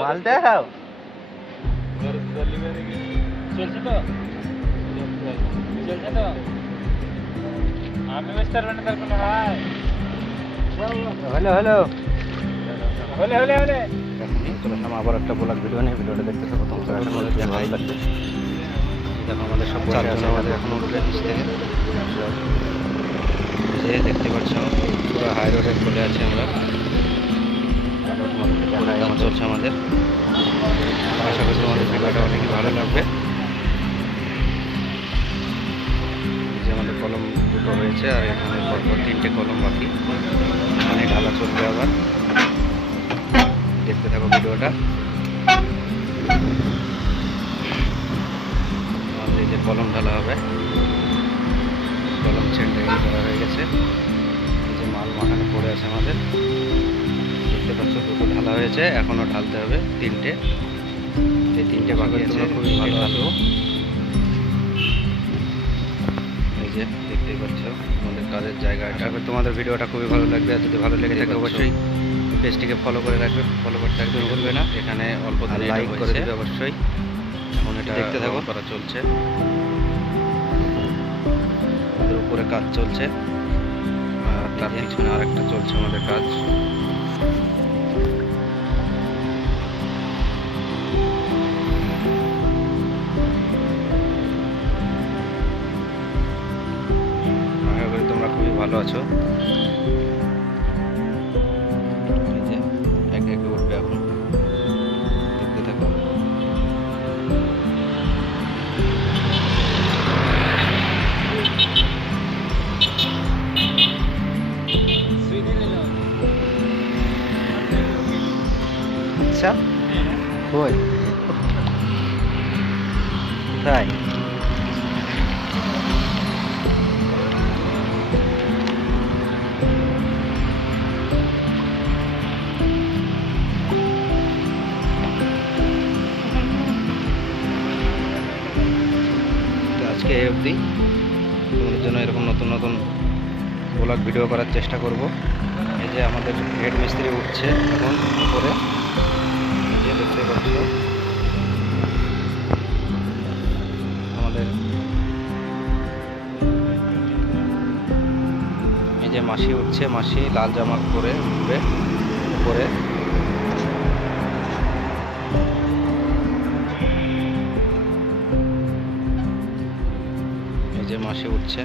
মাল দেখাও চলছে তো আমি বুঝতে পারবো না তার কোনো ভাই হ্যালো হ্যালো হলে হলে হলে চলে আসলাম আবার একটা ব্লগ ভিডিও নিয়ে। ভিডিওটা দেখতে থাকো, তোমাদের আশা করি ভালো লাগবে। দেখো আমাদের সব চারজন আমাদের এখন উঠবে নিচ থেকে। যে দেখতে পাচ্ছ পুরো হাই রোডে চলে আছে আমরা। আমার চলছে আমাদের। আশা করি তোমাদের ভিডিওটা অনেকই ভালো লাগবে। যে আমাদের কলম দুটো হয়েছে আর এখানে পরপর 3টে কলম বাকি। এখানে ঢালা চলবে আবার। দেখতে থাকো ভিডিওটা। আমাদের এই যে কলম ঢালা হবে, কলম সেন্টারিং করা হয়ে গেছে। এই যে মাল মাখানে পড়ে আছে আমাদের, দেখতে পাচ্ছ দুটো ঢালা হয়েছে, এখনও ঢালতে হবে 3টে। এই 3টে বাকি আছে, খুবই ভালো আসবো। এই যে দেখতেই পাচ্ছ আমাদের কাজের জায়গাটা। তোমাদের ভিডিওটা খুবই ভালো লাগবে, আর যদি ভালো লেগে থাকে অবশ্যই পেজটিকে ফলো করে রাখবে, ফলো করতে একদম ভুলবে না। এখানে অল্প লাইক করে দেবে অবশ্যই। এখন এটা দেখতে থাকো, করা চলছে, আমাদের উপরে কাজ চলছে আর তার পিছনে আরেকটা চলছে আমাদের কাজ। আশা করি তোমরা খুবই ভালো আছো। এই যে একে একে উঠবে এখন, দেখতে থাকো। আচ্ছা কই তাই আজকে এই অবধি। তোমাদের জন্য এরকম নতুন নতুন ব্লগ ভিডিও করার চেষ্টা করব। এই যে আমাদের হেড মিস্ত্রি উঠছে এখন উপরে, এই যে দেখতে পাচ্ছ আমাদের। এই যে মাসি উঠছে, মাসি লাল জামা পরে উঠবে উপরে। এই যে মাসি উঠছে।